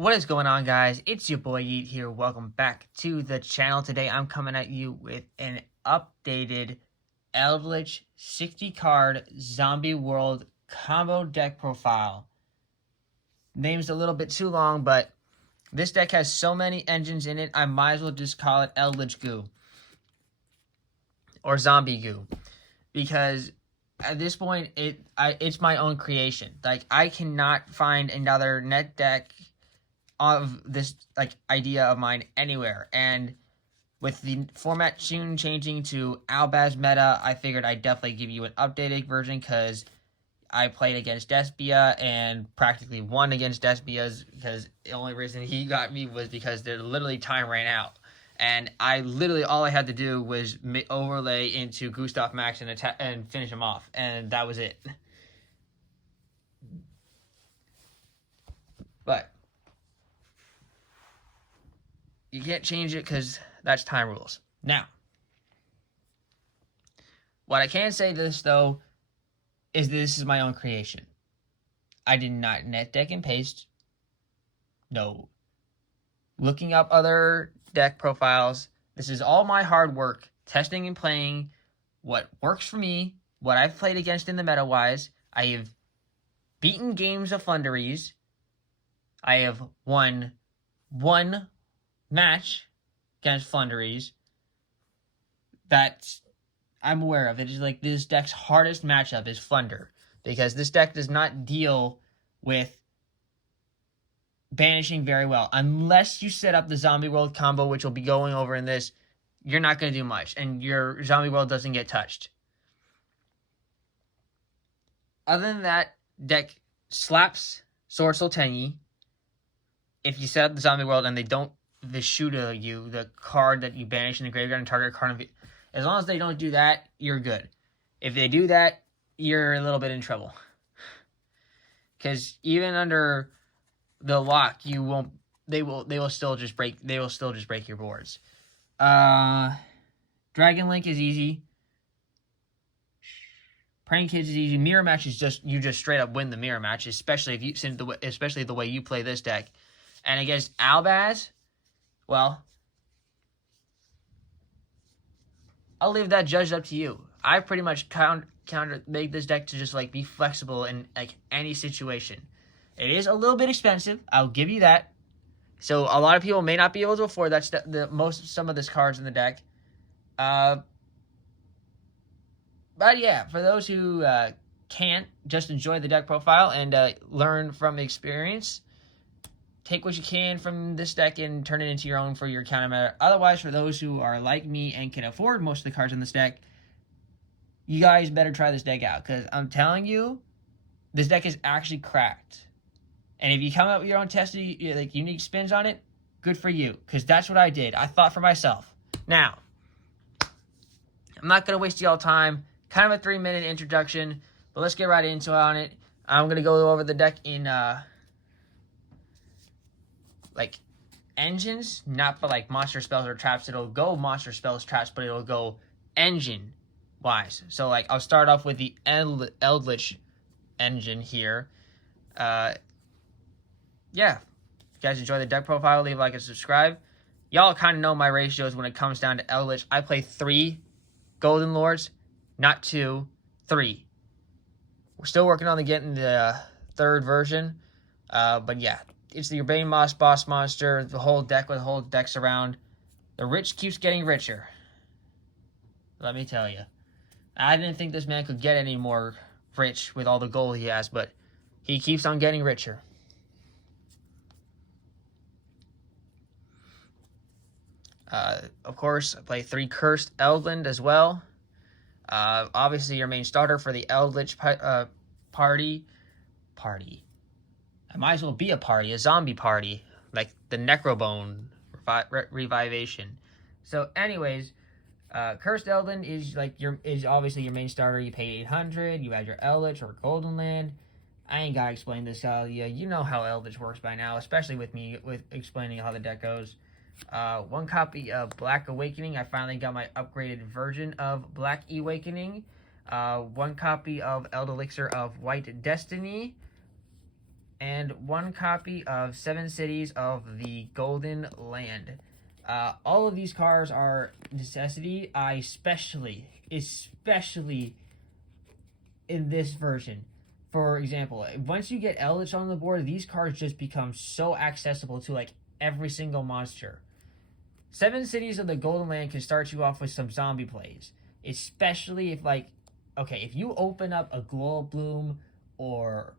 What is going on, guys? It's your boy Yeet here. Welcome back to the channel. Today I'm coming at you with an updated Eldlich 60 card Zombie World combo deck profile. Name's a little bit too long, but this deck has so many engines in it, I might as well just call it Eldlich Goo. Or Zombie Goo. Because at this point, it's my own creation. Like, I cannot find another net deck of this idea of mine anywhere, and with the format soon changing to Albaz meta, I figured I'd definitely give you an updated version because I played against Despia and practically won against Despia's because the only reason he got me was because their literally time ran out, and I literally all I had to do was overlay into Gustav Max and attack and finish him off, and that was it. But you can't change it because that's time rules. Now, what I can say to this, though, is this is my own creation. I did not net deck and paste. No. Looking up other deck profiles. This is all my hard work, testing and playing what works for me, what I've played against in the meta-wise. I have beaten games of Flunderies. I have won one match against Flunderies that I'm aware of. It is like this deck's hardest matchup is Flunder, because this deck does not deal with banishing very well. Unless you set up the Zombie World combo, which we'll be going over in this, you're not going to do much, and your Zombie World doesn't get touched. Other than that, deck slaps Sword Soul Tenyi. If you set up the Zombie World and they don't Vishuda you, the card that you banish in the graveyard and target card, as long as they don't do that, you're good. If they do that, you're a little bit in trouble. Because even under the lock, you won't. They will still just break. They will still just break your boards. Dragon Link is easy. Praying Kids is easy. Mirror Match is just you just straight up win the mirror match, especially if you especially the way you play this deck. And against Albaz, well, I'll leave that judged up to you. I pretty much make this deck to just like be flexible in like any situation. It is a little bit expensive, I'll give you that. So a lot of people may not be able to afford some of these cards in the deck. But yeah, for those who can't, just enjoy the deck profile and learn from experience. Take what you can from this deck and turn it into your own for your counter meta. Otherwise, for those who are like me and can afford most of the cards in this deck, you guys better try this deck out. Because I'm telling you, this deck is actually cracked. And if you come up with your own like unique spins on it, good for you. Because that's what I did. I thought for myself. Now, I'm not going to waste y'all time. Kind of a 3-minute introduction. But let's get right into it. I'm going to go over the deck in like engines, not for like monster spells or traps. It'll go monster spells, traps, but it'll go engine wise. So like I'll start off with the Eldlich engine here. Yeah, if you guys enjoy the deck profile, leave a like and subscribe. Y'all kind of know my ratios when it comes down to Eldlich. I play 3 Golden Lords, not 2, 3. We're still working on getting the 3rd version, but yeah. It's your Bane Moss boss monster, the whole deck with the whole decks around. The rich keeps getting richer. Let me tell you. I didn't think this man could get any more rich with all the gold he has, but he keeps on getting richer. Of course, I play 3 Cursed Eldland as well. Obviously, your main starter for the Eldlich party. I might as well be a zombie party, like the Necrobone revivation. So, anyways, Cursed Eldland is obviously your main starter. You pay 800. You add your Eldlich or Golden Land. I ain't gotta explain this to you. You know how Eldlich works by now, especially with me with explaining how the deck goes. 1 copy of Black Awakening. I finally got my upgraded version of Black Awakening. 1 copy of Elixir of White Destiny. and 1 copy of 7 Cities of the Golden Land. All of these cards are necessity. I especially in this version. For example, once you get Eldlich on the board, these cards just become so accessible to like every single monster. 7 Cities of the Golden Land can start you off with some zombie plays, especially if like, okay, if you open up a Glow Bloom or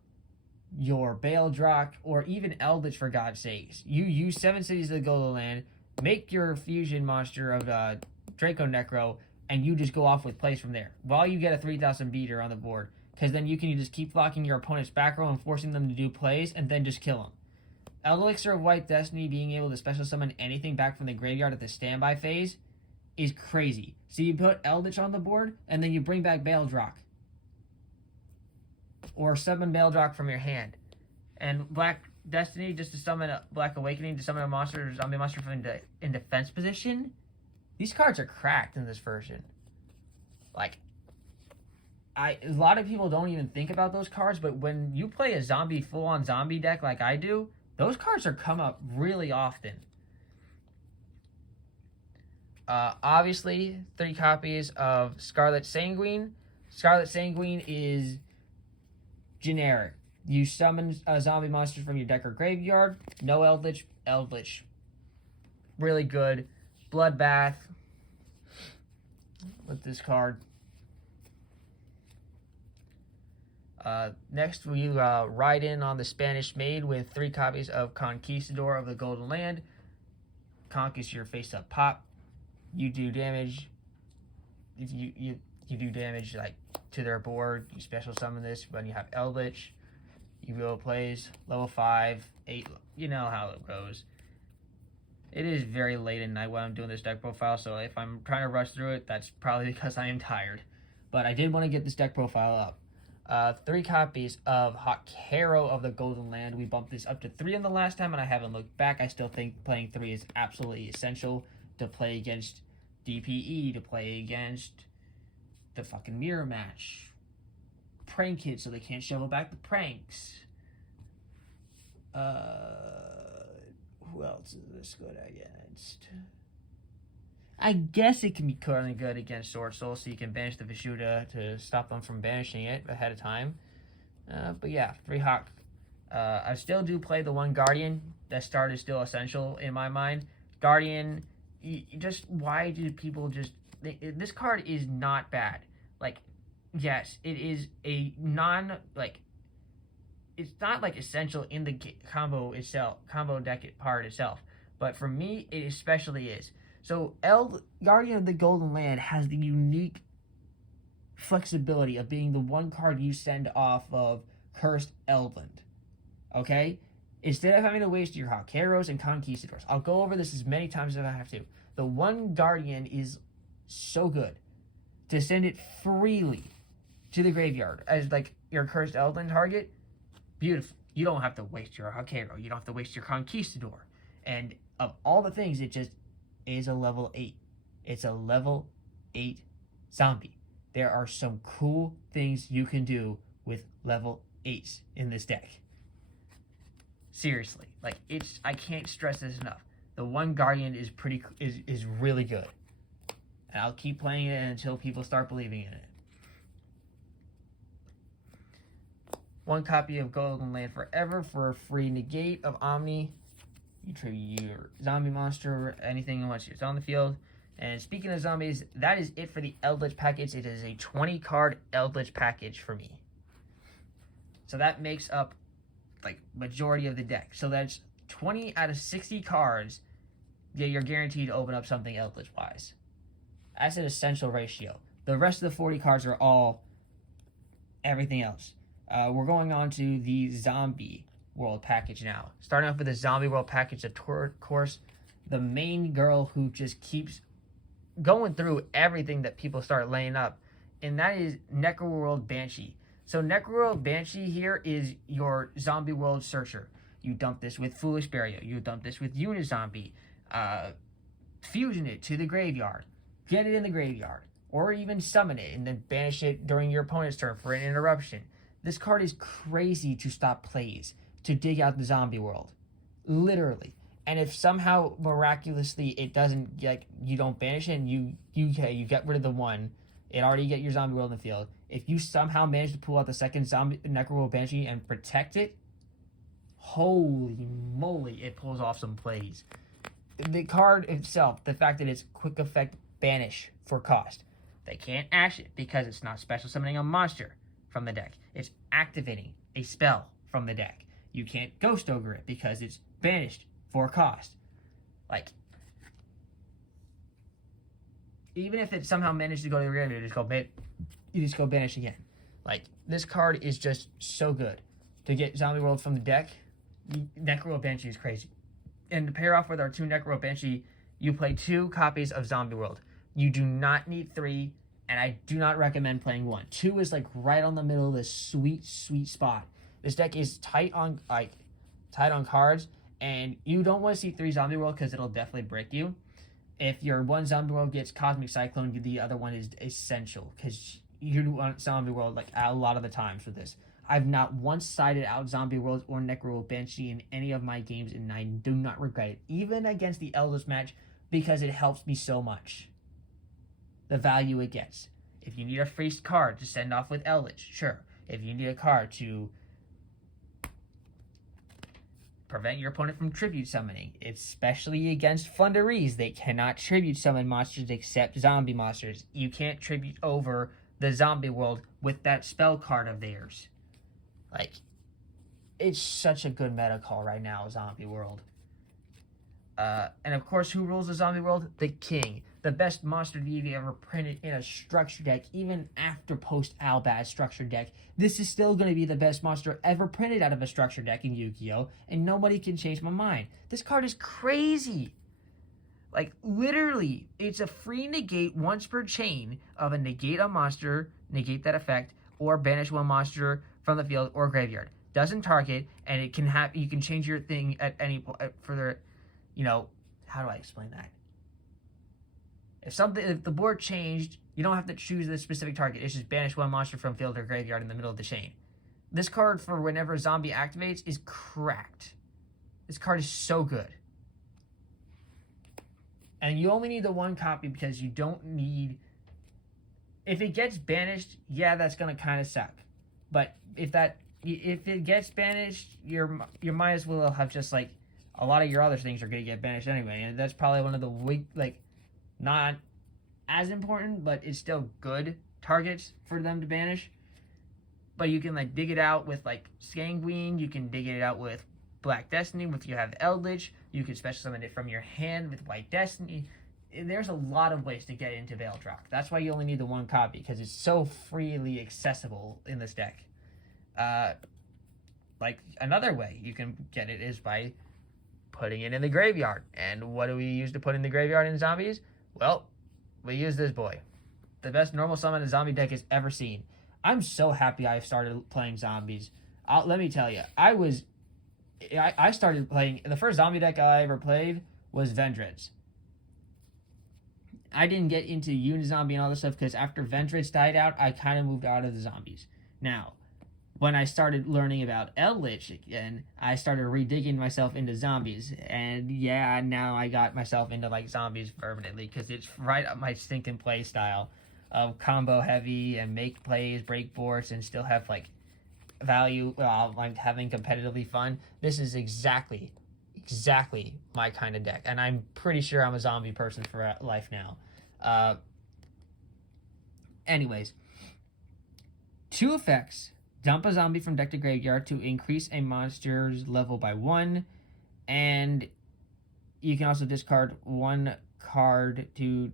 your Baildrock or even Eldlich, for God's sakes, you use 7 Cities of the Golden Land, make your fusion monster of Draco Necro, and you just go off with plays from there while you get a 3000 beater on the board, because then you can just keep blocking your opponent's back row and forcing them to do plays and then just kill them. Elixir of White Destiny being able to special summon anything back from the graveyard at the standby phase is crazy. So you put Eldlich on the board and then you bring back Baildrock, or summon Baildrock from your hand, and Black Destiny just to summon a Black Awakening to summon a monster or zombie monster from in defense position. These cards are cracked in this version. Like, a lot of people don't even think about those cards, but when you play a zombie, full-on zombie deck like I do, those cards are come up really often. Obviously, 3 copies of Scarlet Sanguine. Scarlet Sanguine is generic. You summon a zombie monster from your deck or graveyard. No Eldlich. Eldlich. Really good. Bloodbath with this card. Next, we ride in on the Spanish Maid with 3 copies of Conquistador of the Golden Land. Conk is your face-up pop. You do damage. If you do damage like to their board, you special summon this. When you have Eldlich, you go plays level 5, 8. You know how it goes. It is very late at night when I'm doing this deck profile, so if I'm trying to rush through it, that's probably because I am tired. But I did want to get this deck profile up. 3 copies of Hakero of the Golden Land. We bumped this up to 3 in the last time, and I haven't looked back. I still think playing 3 is absolutely essential to play against DPE, to play against the fucking mirror match. Prank kids so they can't shovel back the pranks. Who else is this good against? I guess it can be currently good against Sword Soul, so you can banish the Vishuda to stop them from banishing it ahead of time. But yeah, 3 Hawk. I still do play the 1 Guardian. That start is still essential in my mind. Guardian, why do people just... this card is not bad. Like, yes, it is a it's not like essential in the combo itself, combo deck part itself, but for me, it especially is. So, Guardian of the Golden Land has the unique flexibility of being the 1 card you send off of Cursed Eldland. Okay? Instead of having to waste your Hakeros and Conquistadors. I'll go over this as many times as I have to. The 1 Guardian is so good to send it freely to the graveyard as like your Cursed Eldland target. Beautiful. You don't have to waste your Hakero. You don't have to waste your Conquistador. And of all the things, it just is a level 8. It's a level 8 zombie. There are some cool things you can do with level 8s in this deck. Seriously. Like, I can't stress this enough. The 1 Guardian is is really good. And I'll keep playing it until people start believing in it. 1 copy of Golden Land Forever for a free negate of Omni. You tribute your zombie monster, anything once it's on the field. And speaking of zombies, that is it for the Eldlich package. It is a 20-card Eldlich package for me. So that makes up, like, majority of the deck. So that's 20 out of 60 cards that you're guaranteed to open up something Eldlich-wise. That's an essential ratio. The rest of the 40 cards are all everything else. We're going on to the Zombie World package now. Starting off with the Zombie World package, of course, the main girl who just keeps going through everything that people start laying up, and that is Necro World Banshee. So Necro World Banshee here is your Zombie World Searcher. You dump this with Foolish Burial. You dump this with Unizombie. Fusion it to the graveyard. Get it in the graveyard. Or even summon it and then banish it during your opponent's turn for an interruption. This card is crazy to stop plays. to dig out the zombie world. Literally. And if somehow miraculously it doesn't, like, you don't banish it and you get rid of the one, it already get your zombie world in the field. If you somehow manage to pull out the second zombie Necro Banshee and protect it, holy moly, it pulls off some plays. The card itself, the fact that it's quick effect banish for cost. They can't ash it because it's not special summoning a monster from the deck. It's activating a spell from the deck. You can't Ghost Ogre it because it's banished for cost. Like, even if it somehow managed to go to the graveyard, you just go banish again. Like, this card is just so good. To get Zombie World from the deck, Necro Banshee is crazy. And to pair off with our 2 Necro Banshee, you play 2 copies of Zombie World. You do not need 3, and I do not recommend playing 1. 2 is like right on the middle of this sweet, sweet spot. This deck is tight on cards, and you don't want to see 3 Zombie World because it'll definitely break you. If your 1 Zombie World gets Cosmic Cyclone, the other one is essential because you want Zombie World like a lot of the times with this. I've not once sided out Zombie World or Necro Banshee in any of my games, and I do not regret it, even against the Eldlich match, because it helps me so much. The value it gets. If you need a free card to send off with Eldlich, sure. If you need a card to prevent your opponent from tribute summoning, especially against Flunderees, they cannot tribute summon monsters except zombie monsters. You can't tribute over the zombie world with that spell card of theirs. Like, it's such a good meta call right now, Zombie World. And of course, who rules the Zombie World? The King. The best monster deity ever printed in a structure deck, even after post-Albaz structure deck. This is still going to be the best monster ever printed out of a structure deck in Yu-Gi-Oh! And nobody can change my mind. This card is crazy. Like, literally, it's a free negate once per chain of a negate a monster, negate that effect, or banish 1 monster from the field or graveyard. Doesn't target, and it can have, you can change your thing at any point further. You know, how do I explain that? If the board changed, you don't have to choose the specific target. It's just banish 1 monster from field or graveyard in the middle of the chain. This card for whenever a zombie activates is cracked. This card is so good. And you only need the 1 copy because you don't need... If it gets banished, yeah, that's going to kind of suck. But if it gets banished, you might as well have just, like, a lot of your other things are going to get banished anyway. And that's probably one of the weak, like, not as important, but it's still good targets for them to banish. But you can, like, dig it out with, like, Sanguine. You can dig it out with Black Destiny. If you have Eldlich, you can special summon it from your hand with White Destiny. There's a lot of ways to get into Veiled Rock. That's why you only need the 1 copy, because it's so freely accessible in this deck. Like, another way you can get it is by putting it in the graveyard. And what do we use to put in the graveyard in zombies? Well, we use this boy. The best normal summon a zombie deck has ever seen. I'm so happy I started playing zombies. Let me tell you, I started playing... The first zombie deck I ever played was Vendreads. I didn't get into Unizombie and all this stuff because after Vendreads died out, I kind of moved out of the zombies. Now, when I started learning about Eldlich again, I started redigging myself into zombies. And yeah, now I got myself into, like, zombies permanently because it's right up my stinking play style of combo heavy and make plays, break boards, and still have, like, value while like having competitively fun. This is exactly my kind of deck, and I'm pretty sure I'm a zombie person for life now. Anyways, 2 effects: dump a zombie from deck to graveyard to increase a monster's level by 1, and you can also discard 1 card to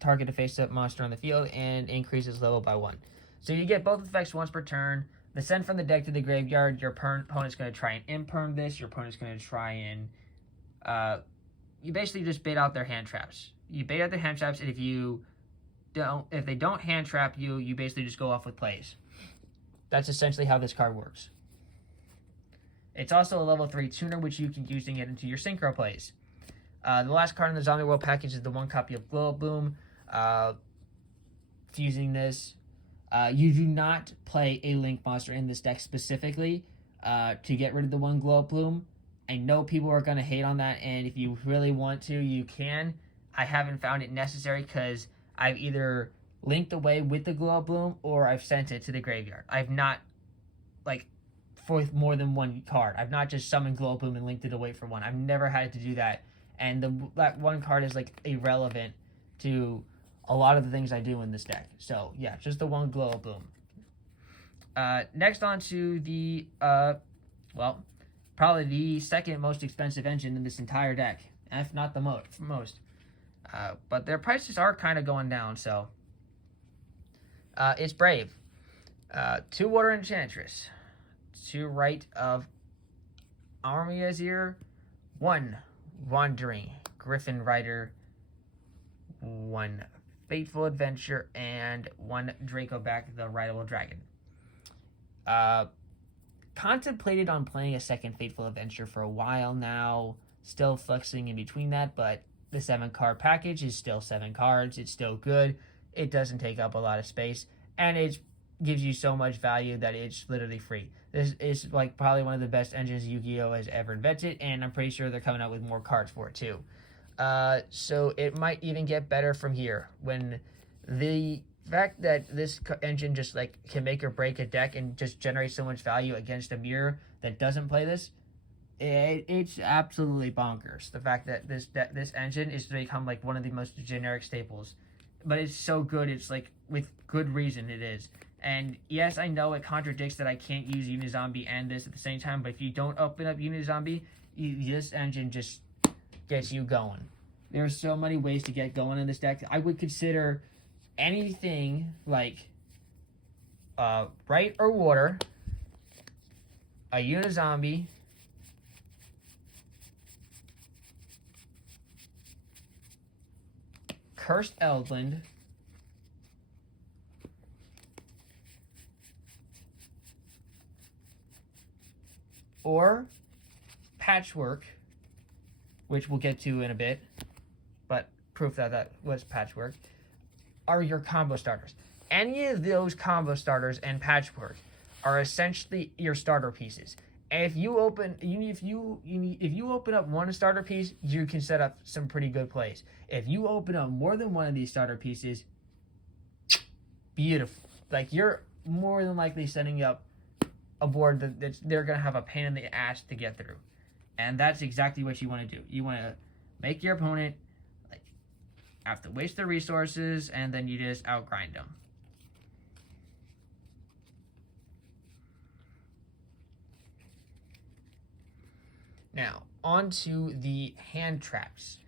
target a face-up monster on the field and increase its level by 1. So you get both effects once per turn. The send from the deck to the graveyard, your opponent's going to try and imperm this. Your opponent's going to try and... you basically just bait out their hand traps. You bait out their hand traps, and if they don't hand trap you, you basically just go off with plays. That's essentially how this card works. It's also a level 3 tuner, which you can use to get into your synchro plays. The last card in the Zombie World package is the 1 copy of Glow Up Boom. Fusing this... you do not play a Link monster in this deck specifically. to get rid of the one glow up bloom. I know people are going to hate on that, and if you really want to, you can. I haven't found it necessary because I've either linked away with the glow up bloom or I've sent it to the graveyard. I've not, like, for more than one card. I've not just summoned glow up bloom and linked it away for one. I've never had to do that, and that one card is, like, irrelevant to a lot of the things I do in this deck. So, yeah, just the one glow up bloom. Next on to the, well, probably the second most expensive engine in this entire deck, if not the most. But their prices are kind of going down, so it's Brave. 2 Water Enchantress, 2 Rite of Army Azir, 1 Wandering Griffin Rider, 1 Fateful Adventure, and 1 Dracoback the Rideable Dragon. Contemplated on playing a second Fateful Adventure for a while now, still flexing in between that, but the 7-card package is still 7 cards. It's still good. It doesn't take up a lot of space, and it gives you so much value that it's literally free. This is like probably one of the best engines Yu-Gi-Oh! Has ever invented, and I'm pretty sure they're coming out with more cards for it too. So it might even get better from here when the fact that this engine just like can make or break a deck and just generate so much value against a mirror that doesn't play this, it's absolutely bonkers. The fact that this engine is to become like one of the most generic staples, but it's so good. It's like with good reason it is. And yes, I know it contradicts that I can't use Unizombie and this at the same time, but if you don't open up Unizombie, this engine just gets you going. There's so many ways to get going in this deck. I would consider anything like Rite or Water, a Unizombie, Cursed Eldland, or Patchwork, which we'll get to in a bit, but proof that was Patchwork, are your combo starters. Any of those combo starters and Patchwork are essentially your starter pieces. And if you open up one starter piece, you can set up some pretty good plays. If you open up more than one of these starter pieces, beautiful. Like, you're more than likely setting up a board that they're gonna have a pain in the ass to get through, and that's exactly what you want to do. You want to make your opponent like have to waste their resources, and then you just outgrind them. Now, on to the hand traps.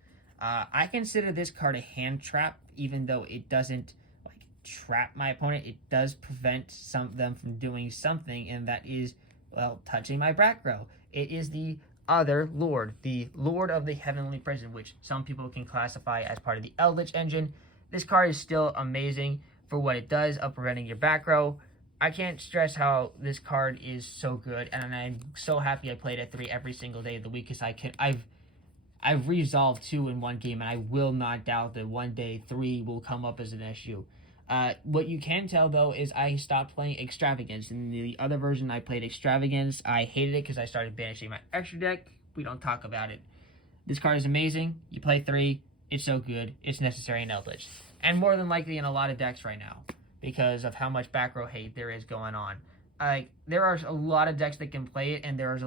I consider this card a hand trap, even though it doesn't like trap my opponent. It does prevent some of them from doing something, and that is, well, touching my back row. It is the other Lord, the Lord of the Heavenly Prison, which some people can classify as part of the Eldlich engine. This card is still amazing for what it does of preventing your back row. I can't stress how this card is so good, and I'm so happy I played at 3 every single day of the week, because I've resolved 2 in one game, and I will not doubt that one day 3 will come up as an issue. What you can tell, though, is I stopped playing Extravagance. In the other version, I played Extravagance. I hated it because I started banishing my extra deck. We don't talk about it. This card is amazing. You play 3. It's so good. It's necessary in Eldlich. And more than likely in a lot of decks right now, because of how much back row hate there is going on. There are a lot of decks that can play it, and there's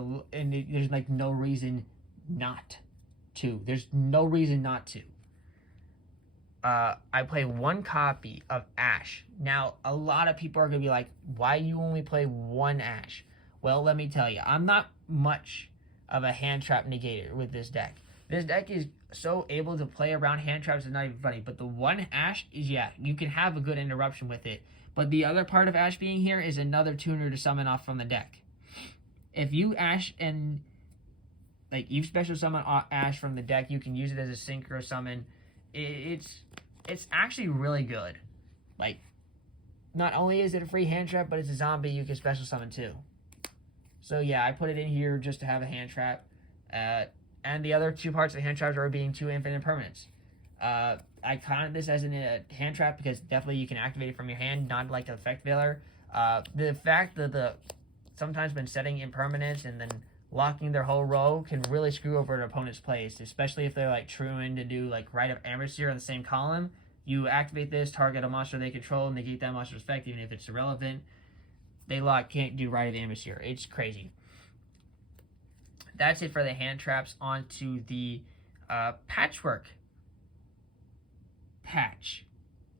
like no reason not to. There's no reason not to. I play 1 copy of Ash. Now, a lot of people are going to be like, why you only play 1 Ash? Well, let me tell you, I'm not much of a hand trap negator with this deck. This deck is so able to play around hand traps, it's not even funny. But the 1 Ash is, yeah, you can have a good interruption with it. But the other part of Ash being here is another tuner to summon off from the deck. If you Ash and, like, you special summon Ash from the deck, you can use it as a synchro summon. It's actually really good. Like, not only is it a free hand trap, but it's a zombie you can special summon too. So yeah, I put it in here just to have a hand trap. And the other 2 parts of the hand traps are being 2 infinite permanents. I counted this as a hand trap because definitely you can activate it from your hand, not like an effect veiler. The fact that the sometimes been setting impermanence and then locking their whole row can really screw over an opponent's plays, especially if they're like truing to do like Rite of Amnesty on the same column. You activate this, target a monster they control, negate that monster's effect, even if it's irrelevant. They can't do Rite of Amnesty. It's crazy. That's it for the hand traps. On to the patchwork patch.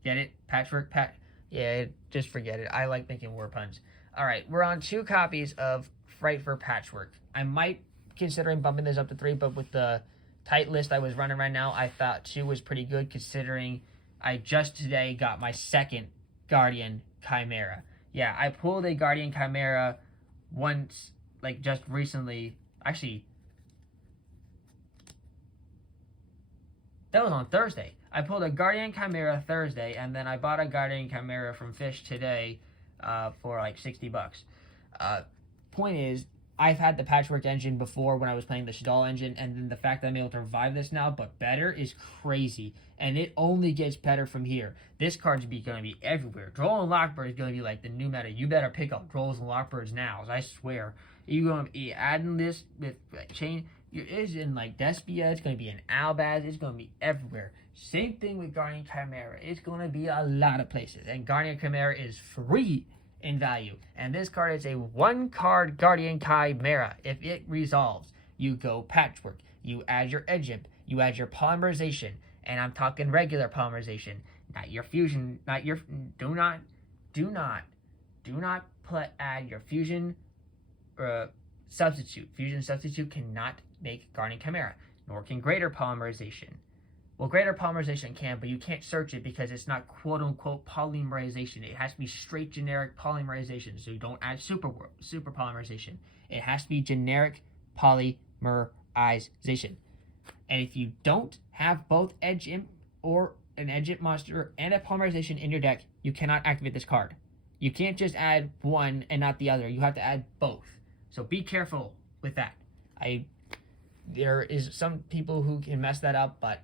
Get it? Patchwork patch. Yeah, just forget it. I like making war puns. All right, we're on 2 copies of Fright for Patchwork. I might considering bumping this up to 3, but with the tight list I was running right now, I thought 2 was pretty good considering I just today got my second Guardian Chimera. Yeah, I pulled a Guardian Chimera once, like just recently. Actually, that was on Thursday. I pulled a Guardian Chimera Thursday, and then I bought a Guardian Chimera from Fish today for like $60. Point is, I've had the Patchwork engine before when I was playing the Shadal engine, and then the fact that I'm able to revive this now, but better, is crazy. And it only gets better from here. This card's going to be everywhere. Droll and Lockbird is going to be like the new meta. You better pick up Drolls and Lockbirds now, I swear. You're going to be adding this with chain. It's in like Despia, it's going to be in Albaz, it's going to be everywhere. Same thing with Guardian Chimera. It's going to be a lot of places. And Guardian Chimera is free in value. And this card is a 1-card Guardian Chimera. If it resolves, you go Patchwork. You add your Edge Imp. You add your Polymerization. And I'm talking regular Polymerization. Not your Fusion. Not your... Do not add your Fusion Substitute. Fusion Substitute cannot make Guardian Chimera. Nor can Greater Polymerization. Well, Greater Polymerization can, but you can't search it because it's not quote-unquote polymerization. It has to be straight generic polymerization, so you don't add super polymerization. It has to be generic polymerization. And if you don't have both Edge Imp or an Edge Imp monster and a polymerization in your deck, you cannot activate this card. You can't just add one and not the other. You have to add both. So be careful with that. There is some people who can mess that up, but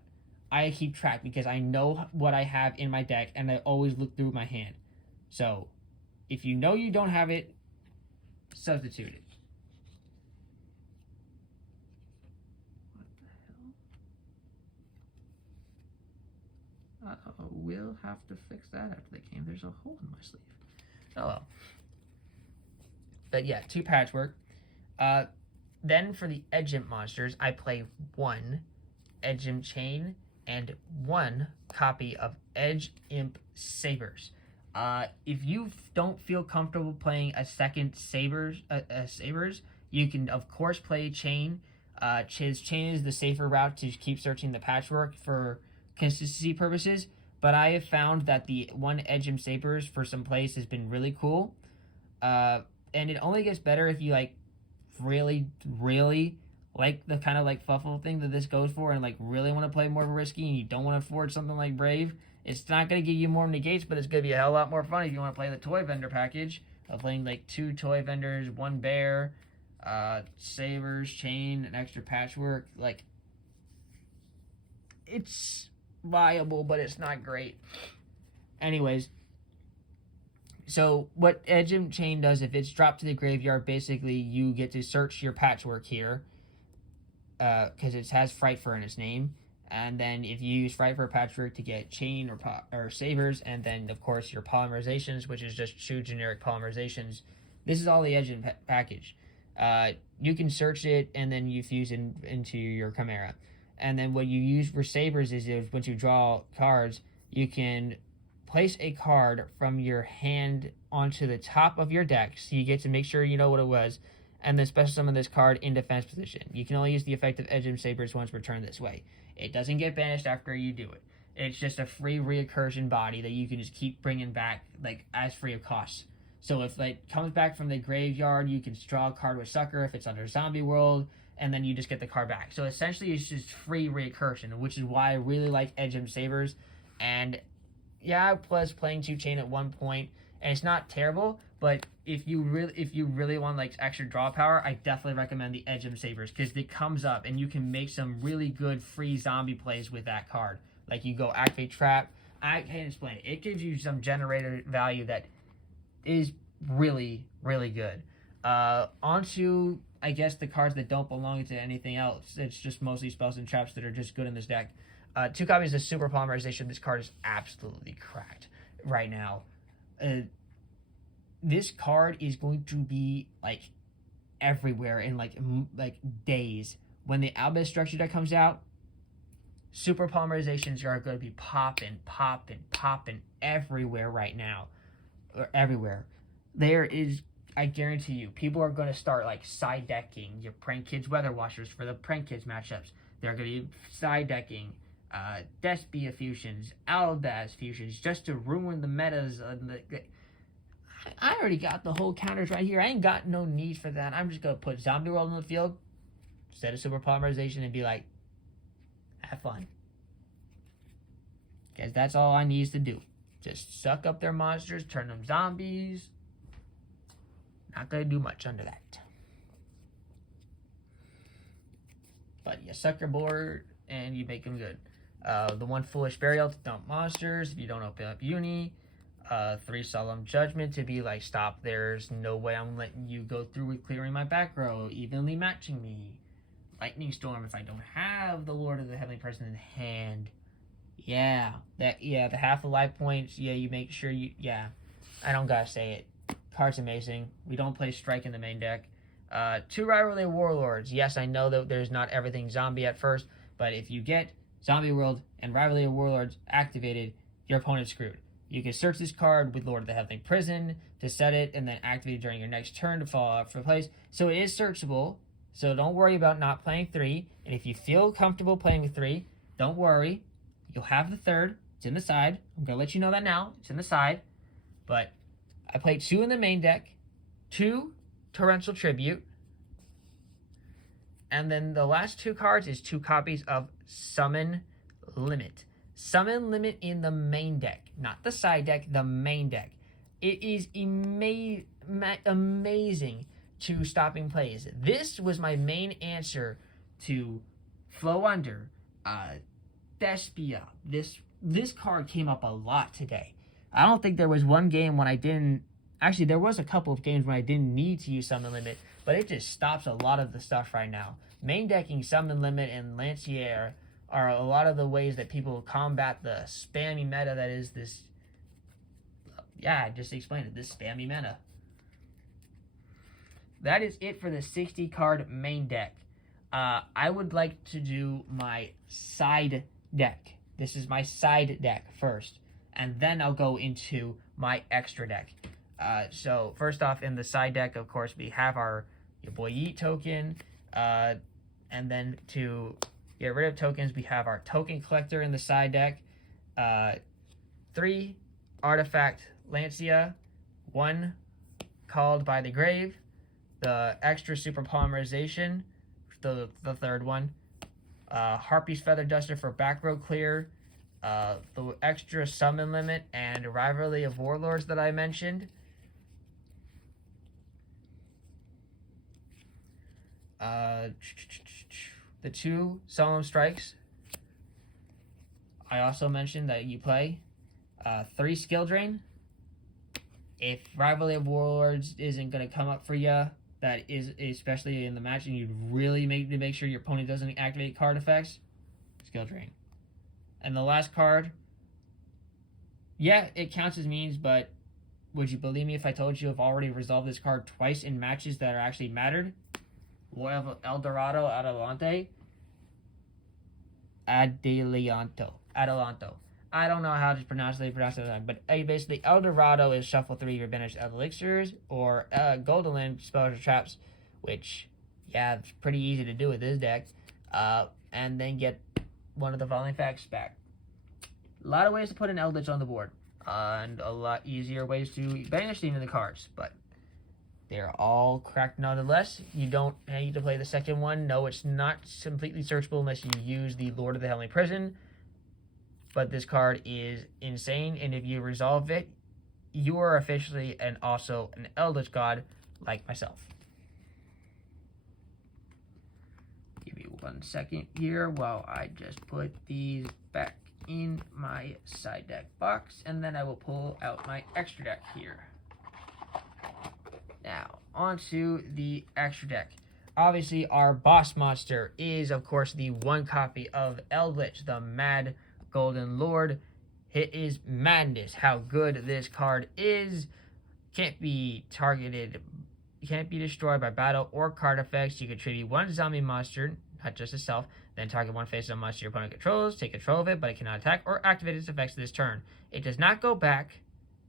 I keep track because I know what I have in my deck and I always look through my hand. So if you know you don't have it, substitute it. What the hell? We'll have to fix that after the game. There's a hole in my sleeve. Oh well. But yeah, 2 Patchwork. Then for the Edge Imp monsters, I play 1 Edge Imp Chain and 1 copy of Edge Imp Sabers. If you don't feel comfortable playing a second Sabers, you can of course play Chain. Chain is the safer route to keep searching the Patchwork for consistency purposes. But I have found that the 1 Edge Imp Sabers for some plays has been really cool. And it only gets better if you like really like the kind of like fuffle thing that this goes for, and like really want to play more risky and you don't want to forge something like Brave. It's not going to give you more negates, but it's going to be a hell lot more fun if you want to play the toy vendor package of playing like 2 toy vendors, 1 bear, Sabers, Chain, an extra Patchwork. Like, it's viable, but it's not great. Anyways, so what Edge Imp Chain does, if it's dropped to the graveyard, basically you get to search your Patchwork here, because it has Frightfur in its name, and then if you use Frightfur Patchwork to get Chain or Sabers, and then of course your polymerizations, which is just 2 generic polymerizations. This is all the Edge Imp package. You can search it, and then you fuse into your Chimera. And then what you use for Sabers is once you draw cards, you can place a card from your hand onto the top of your deck, so you get to make sure you know what it was, and then special summon this card in defense position. You can only use the effect of Edge Imp Sabers once returned this way. It doesn't get banished after you do it. It's just a free reoccursion body that you can just keep bringing back, like, as free of cost. So if it comes back from the graveyard, you can draw a card with Sucker if it's under Zombie World, and then you just get the card back. So essentially it's just free reoccursion, which is why I really like Edge Imp Sabers. And yeah, I was playing 2 Chain at one point, and it's not terrible, but if you really want like extra draw power, I definitely recommend the Edge Imp Sabers, because it comes up and you can make some really good free zombie plays with that card. Like you go Activate Trap. I can't explain it. It gives you some generator value that is really, really good. Onto, I guess, the cards that don't belong to anything else. It's just mostly spells and traps that are just good in this deck. 2 copies of Super Polymerization. This card is absolutely cracked right now. This card is going to be like everywhere in like days. When the Albus structure deck comes out, Super Polymerizations are going to be popping everywhere right now. Or everywhere. There is, I guarantee you, people are going to start like side decking your Prank Kids Weather Washers for the Prank Kids matchups. They're going to be side decking Despia fusions, Aldaz fusions, just to ruin the metas. I already got the whole counters right here. I ain't got no need for that. I'm just going to put Zombie World on the field, set a Super Polymerization, and be like, have fun. Because that's all I need to do. Just suck up their monsters, turn them zombies. Not going to do much under that. But you suck your board and you make them good. The 1 Foolish Burial to dump monsters if you don't open up Uni. 3 Solemn Judgment to be like, stop, there's no way I'm letting you go through with clearing my back row, evenly matching me. Lightning Storm if I don't have the Lord of the Heavenly Person in hand. Yeah, the half of life points, yeah, you make sure you, I don't gotta say it. Card's amazing. We don't play Strike in the main deck. 2 Rivalry Warlords. Yes, I know that there's not everything zombie at first, but if you get Zombie World and Rivalry Warlords activated, your opponent's screwed. You can search this card with Lord of the Heavenly Prison to set it, and then activate it during your next turn to fall out for place. So it is searchable, so don't worry about not playing 3, and if you feel comfortable playing with 3, don't worry. You'll have the 3rd. It's in the side. I'm going to let you know that now. It's in the side. But I played 2 in the main deck, 2 Torrential Tribute, and then the last 2 cards is 2 copies of Summon Limit. Summon Limit in the main deck, not the side deck, the main deck. It is amazing to stopping plays. This was my main answer to Flow Under, Despia. This card came up a lot today. I don't think there was one game when I didn't... Actually, there was a couple of games when I didn't need to use Summon Limit, but it just stops a lot of the stuff right now. Main decking Summon Limit and Lancier are a lot of the ways that people combat the spammy meta that is this... Yeah, I just explained it. This spammy meta. That is it for the 60-card main deck. I would like to do my side deck. This is my side deck first, and then I'll go into my extra deck. So first off, in the side deck, of course, we have your boy Yeet token, and then to get rid of tokens, we have our token collector in the side deck. 3 artifact Lancia, 1 called by the grave, the extra Super Polymerization, the 3rd one. Harpy's Feather Duster for back row clear, the extra Summon Limit, and Rivalry of Warlords that I mentioned. The 2 Solemn Strikes. I also mentioned that you play 3 Skill Drain. If Rivalry of Warlords isn't going to come up for you, that is especially in the match, and you really need to make sure your opponent doesn't activate card effects, Skill Drain. And the last card, yeah, it counts as means, but would you believe me if I told you I've already resolved this card twice in matches that are actually mattered? Loyal Eldorado Adelanto. I don't know how to pronounce it, but basically Eldorado is shuffle 3 of your banished elixirs, or Golden spells or traps, which, yeah, it's pretty easy to do with this deck, and then get one of the following facts back. A lot of ways to put an Eldlich on the board, and a lot easier ways to banish even the cards, but they're all cracked nonetheless. You don't need to play the second one. No, it's not completely searchable unless you use the Lord of the Heavenly Prison. But this card is insane, and if you resolve it, you are officially also an Eldlich god like myself. Give me 1 second here while I just put these back in my side deck box, and then I will pull out my extra deck here. Now, onto the extra deck. Obviously, our boss monster is, of course, the one copy of Eldlich, the Mad Golden Lord. It is madness how good this card is. Can't be targeted, can't be destroyed by battle or card effects. You contribute one zombie monster, not just itself, then target one face-up monster your opponent controls, take control of it, but it cannot attack or activate its effects this turn. It does not go back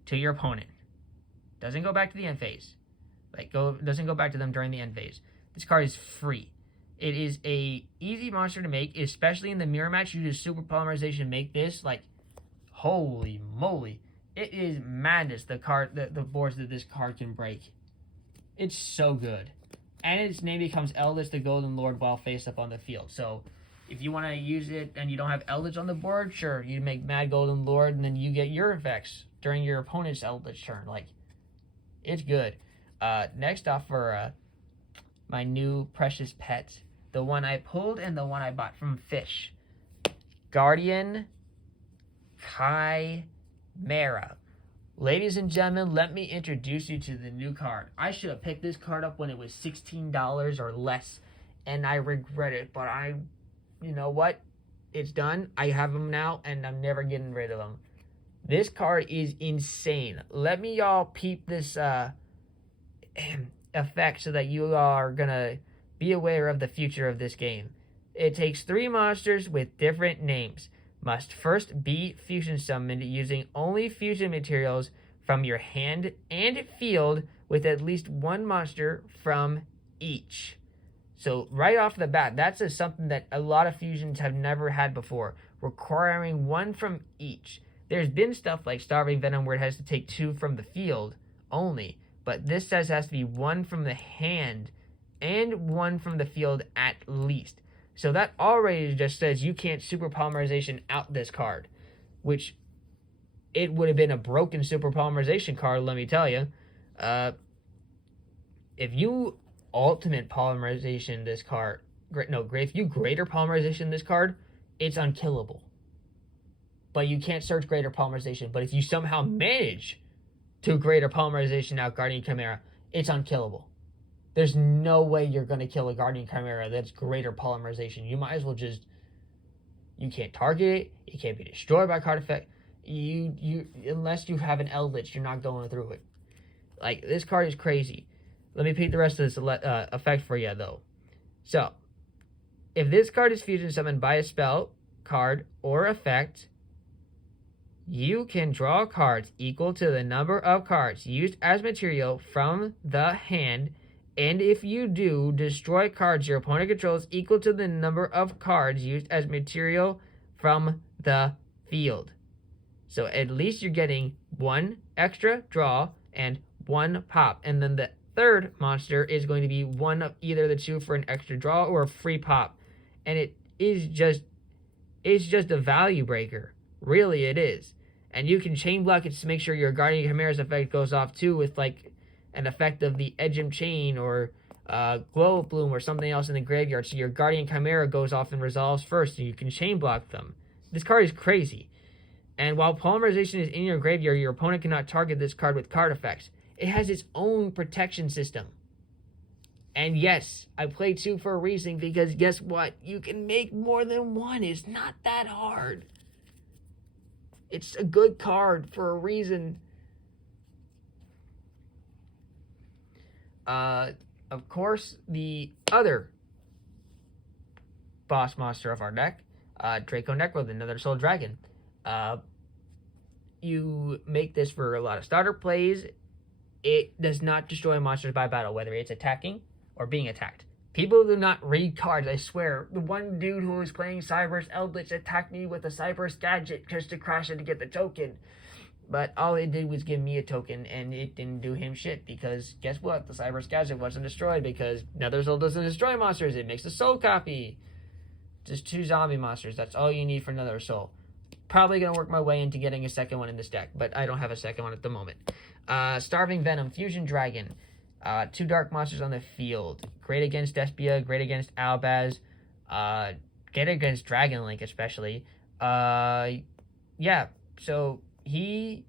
to your opponent. Doesn't go back to the end phase. Doesn't go back to them during the end phase. This card is free. It is a easy monster to make, especially in the mirror match. You do super polymerization to make this, like, holy moly. It is madness, the boards that this card can break. It's so good. And its name becomes Eldlich, the Golden Lord, while face up on the field. So, if you want to use it and you don't have Eldlich on the board, sure, you make Mad Golden Lord, and then you get your effects during your opponent's Eldlich turn. Like, it's good. Next off for my new precious pet, the one I pulled and the one I bought from Fish, Guardian Chimera. Ladies and gentlemen, let me introduce you to the new card. I should have picked this card up when it was $16 or less, and I regret it, but you know what? It's done. I have them now, and I'm never getting rid of them. This card is insane. Let me y'all peep this effect so that you are gonna be aware of the future of this game. It takes 3 monsters with different names. Must first be fusion summoned using only fusion materials from your hand and field with at least 1 monster from each. So right off the bat, that's something that a lot of fusions have never had before, requiring 1 from each. There's been stuff like Starving Venom where it has to take 2 from the field only, but this says it has to be 1 from the hand and 1 from the field at least. So that already just says you can't super polymerization out this card, which it would have been a broken super polymerization card, let me tell you. If you ultimate polymerization this card, if you greater polymerization this card, it's unkillable. But you can't search greater polymerization. But if you somehow manage to greater polymerization out Guardian Chimera, it's unkillable. There's no way you're going to kill a Guardian Chimera that's greater polymerization. You might as well just... You can't target it. It can't be destroyed by card effect. Unless you have an Eldlich, you're not going through it. Like, this card is crazy. Let me paint the rest of this effect for you, though. So, if this card is fusion summoned by a spell, card, or effect, you can draw cards equal to the number of cards used as material from the hand. And if you do, destroy cards your opponent controls equal to the number of cards used as material from the field. So at least you're getting 1 extra draw and 1 pop. And then the third monster is going to be 1 of either the 2 for an extra draw or a free pop. And it's just a value breaker. Really, it is. And you can chain block it to make sure your Guardian Chimera's effect goes off too with like an effect of the Edgem Chain or Glow Bloom or something else in the graveyard. So your Guardian Chimera goes off and resolves first, and you can chain block them. This card is crazy. And while polymerization is in your graveyard, your opponent cannot target this card with card effects. It has its own protection system. And yes, I played 2 for a reason, because guess what? You can make more than 1. It's not that hard. It's a good card for a reason. Of course, the other boss monster of our deck, Draco Necro, the Nether Soul Dragon. You make this for a lot of starter plays. It does not destroy monsters by battle, whether it's attacking or being attacked. People do not read cards, I swear. The one dude who was playing Cyber's Eldlich attacked me with a Cyber's gadget just to crash it to get the token. But all it did was give me a token, and it didn't do him shit, because guess what? The Cyber's gadget wasn't destroyed, because Nether Soul doesn't destroy monsters. It makes a soul copy. Just 2 zombie monsters. That's all you need for Nether Soul. Probably going to work my way into getting a second one in this deck, but I don't have a second one at the moment. Starving Venom, Fusion Dragon. 2 dark monsters on the field. Great against Despia, great against Albaz. Great against Dragon Link, especially. Yeah, so he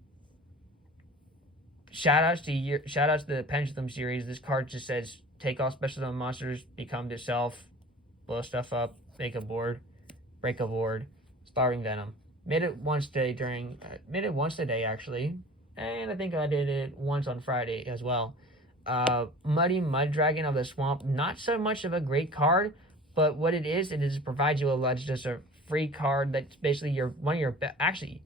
shout outs to the Pendulum series. This card just says take all special summon monsters, become itself, blow stuff up, make a board, break a board, Starving Venom. Made it once a day actually, and I think I did it once on Friday as well. Muddy Mud Dragon of the Swamp, not so much of a great card, but what it is provides you just a free card that's basically one of your actually,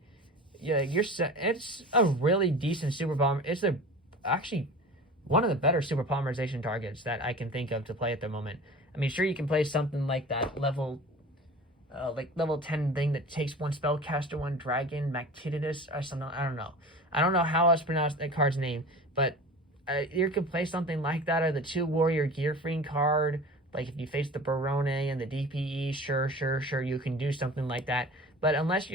yeah, it's a really decent super bomber. It's actually one of the better super polymerization targets that I can think of to play at the moment. I mean, sure, you can play something like that level 10 thing that takes one spellcaster, one dragon, Mactididus or something. I don't know how else to pronounce that card's name, but you could play something like that, or the 2 warrior gear freeing card. Like if you face the Barone and the DPE, sure, you can do something like that. But if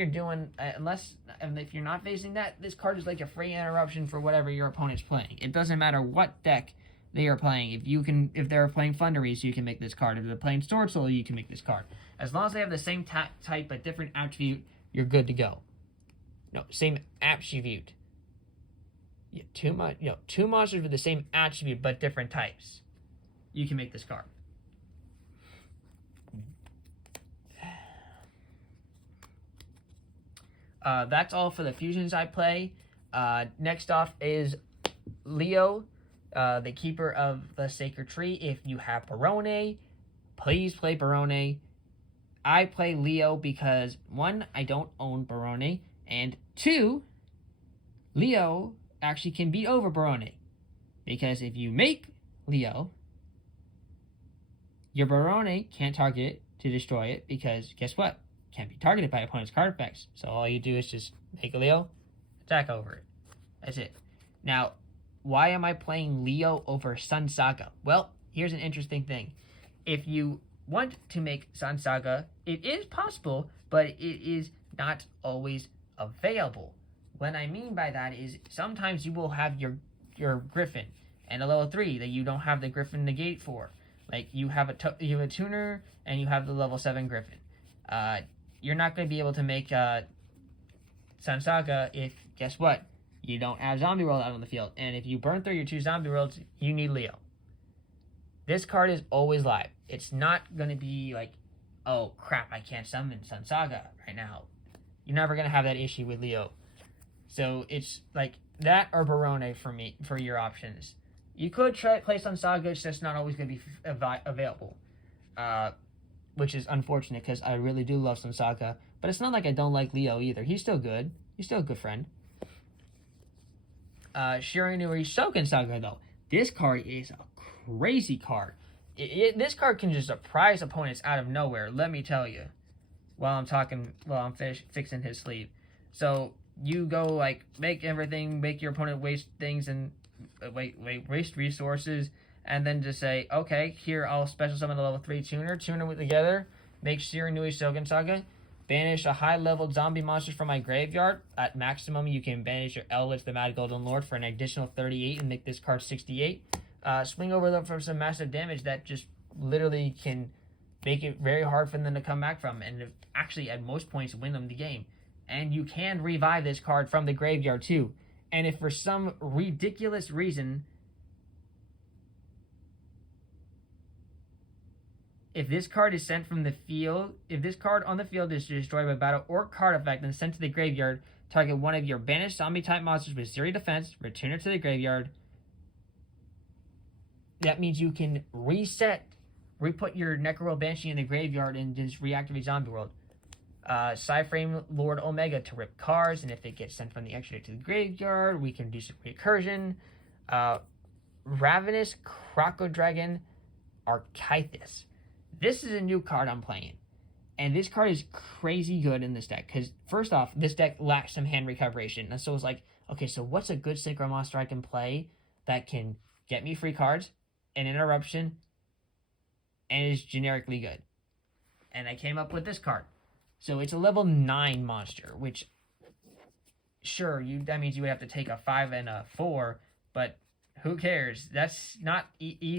you're not facing that, this card is like a free interruption for whatever your opponent's playing. It doesn't matter what deck they are playing. If they're playing Thunderies, you can make this card. If they're playing Sword Soul, you can make this card. As long as they have the same type but different attribute, you're good to go. No, same attribute. Yeah, two monsters with the same attribute but different types. You can make this card. That's all for the fusions I play. Next off is Leo, the Keeper of the Sacred Tree. If you have Barone, please play Barone. I play Leo because 1, I don't own Barone, and 2, Leo actually can beat over Barone. Because if you make Leo, your Barone can't target it to destroy it, because guess what? Can't be targeted by opponent's card effects. So all you do is just make a Leo, attack over it. That's it. Now, why am I playing Leo over Sun Saga? Well, here's an interesting thing. If you want to make Sun Saga, it is possible, but it is not always available. What I mean by that is sometimes you will have your Griffin and a level 3 that you don't have the Griffin negate for. Like you have a tuner and you have the level 7 Griffin. You're not going to be able to make Sun Saga if, guess what? You don't have Zombie World out on the field. And if you burn through your 2 Zombie Worlds, you need Leo. This card is always live. It's not going to be like, oh crap, I can't summon Sun Saga right now. You're never going to have that issue with Leo. So it's like that or Barone for your options. You could play Sun Saga, it's just not always going to be available. Which is unfortunate because I really do love Sun Saga. But it's not like I don't like Leo either. He's still good. He's still a good friend. Shiranui Shogun Saga, though. This card is a crazy card. This card can just surprise opponents out of nowhere, let me tell you. While I'm fixing his sleeve. So you go like make your opponent waste things and waste resources, and then just say, okay, here I'll special summon a level 3 tuner it together, make Shiranui Shogun Saga, banish a high level zombie monsters from my graveyard. At maximum, you can banish your Eldlich, the Mad Golden Lord, for an additional 38 and make this card 68. Swing over them for some massive damage that just literally can make it very hard for them to come back from, and actually at most points win them the game. And you can revive this card from the graveyard too. And if for some ridiculous reason, if this card is sent from the field, if this card on the field is destroyed by battle or card effect and sent to the graveyard, target one of your banished zombie type monsters with 0 defense, return it to the graveyard. That means you can re-put your Necro Banshee in the graveyard and just reactivate Zombie World. Psyframe Lord Omega to rip cards, and if it gets sent from the extra to the graveyard, we can do some recursion. Ravenous Crocodragon Archithus. This is a new card I'm playing, and this card is crazy good in this deck, because first off, this deck lacks some hand recoveration, and so it's like, okay, so what's a good synchro monster I can play that can get me free cards, an interruption, and is generically good? And I came up with this card. So it's a level 9 monster, which, sure, that means you would have to take a 5 and a 4, but who cares? That's not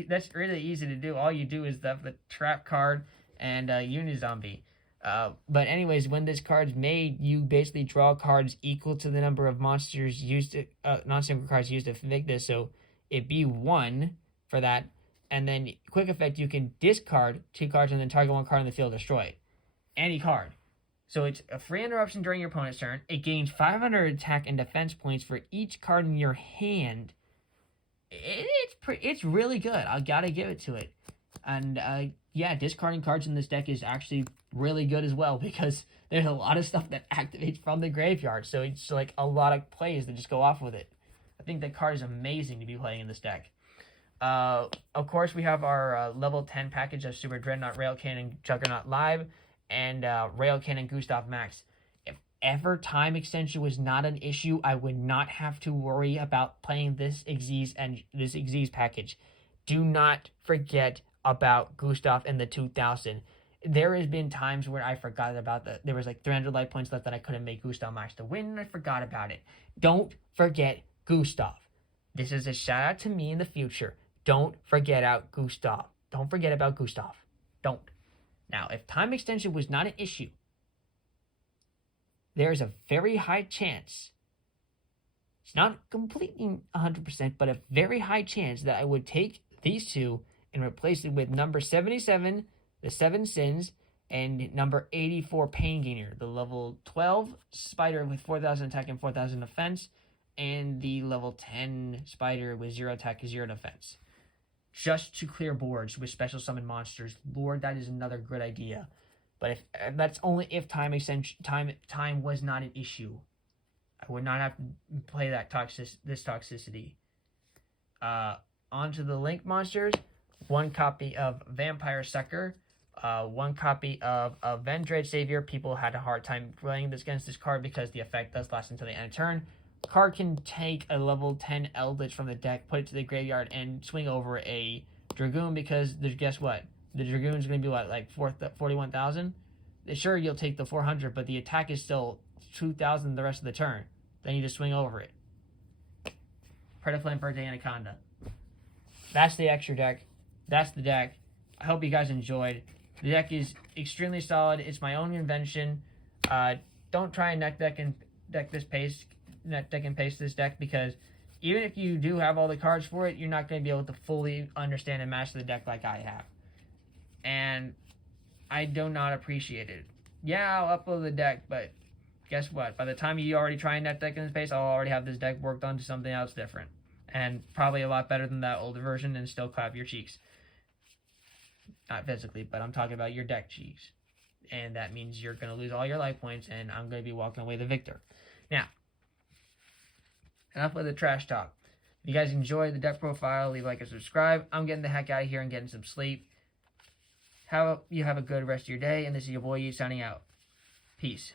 that's really easy to do. All you do is the trap card and Unizombie. But anyways, when this card's made, you basically draw cards equal to the number of monsters used to, non-synchro cards used to make this. So it'd be 1 for that. And then quick effect, you can discard 2 cards and then target 1 card on the field, destroy it. Any card. So it's a free interruption during your opponent's turn. It gains 500 attack and defense points for each card in your hand. It's really good. I gotta give it to it. And yeah, discarding cards in this deck is actually really good as well, because there's a lot of stuff that activates from the graveyard. So it's like a lot of plays that just go off with it. I think that card is amazing to be playing in this deck. Of course, we have our level 10 package of Super Dreadnought, Rail Cannon, Juggernaut Live, and Rail Cannon, Gustav Max. If ever time extension was not an issue, I would not have to worry about playing this Xyz and this Xyz package. Do not forget about Gustav in the 2000. There has been times where I forgot about that. There was like 300 life points left that I couldn't make Gustav Max to win, and I forgot about it. Don't forget Gustav. This is a shout out to me in the future. Don't forget out Gustav. Don't forget about Gustav. Don't. Now, if time extension was not an issue, there is a very high chance, it's not completely 100%, but a very high chance that I would take these two and replace it with number 77, the 7 Sins, and number 84, Pain Gainer, the level 12 spider with 4,000 attack and 4,000 defense, and the level 10 spider with 0 attack and 0 defense. Just to clear boards with special summon monsters. Lord, that is another good idea. But if that's only if time was not an issue. I would not have to play that toxicity. Onto the Link monsters. 1 copy of Vampire Sucker. 1 copy of Vendread Savior. People had a hard time playing against this card because the effect does last until the end of turn. Card can take a level 10 Eldlich from the deck, put it to the graveyard, and swing over a Dragoon, because guess what? The Dragoon's going to be what, like 41,000? Sure, you'll take the 400, but the attack is still 2,000 the rest of the turn. Then you just swing over it. Predaflame Birthday Anaconda. That's the extra deck. That's the deck. I hope you guys enjoyed. The deck is extremely solid. It's my own invention. Don't try and deck and paste this deck, because even if you do have all the cards for it, you're not going to be able to fully understand and master the deck like I have. And I do not appreciate it. Yeah, I'll upload the deck, but guess what? By the time you already try and deck in space, I'll already have this deck worked on to something else different. And probably a lot better than that older version, and still clap your cheeks. Not physically, but I'm talking about your deck cheeks. And that means you're going to lose all your life points, and I'm going to be walking away the victor. Now, enough with the trash talk. If you guys enjoyed the deck profile, leave a like and subscribe. I'm getting the heck out of here and getting some sleep. You have a good rest of your day, and this is your boy Yeet signing out. Peace.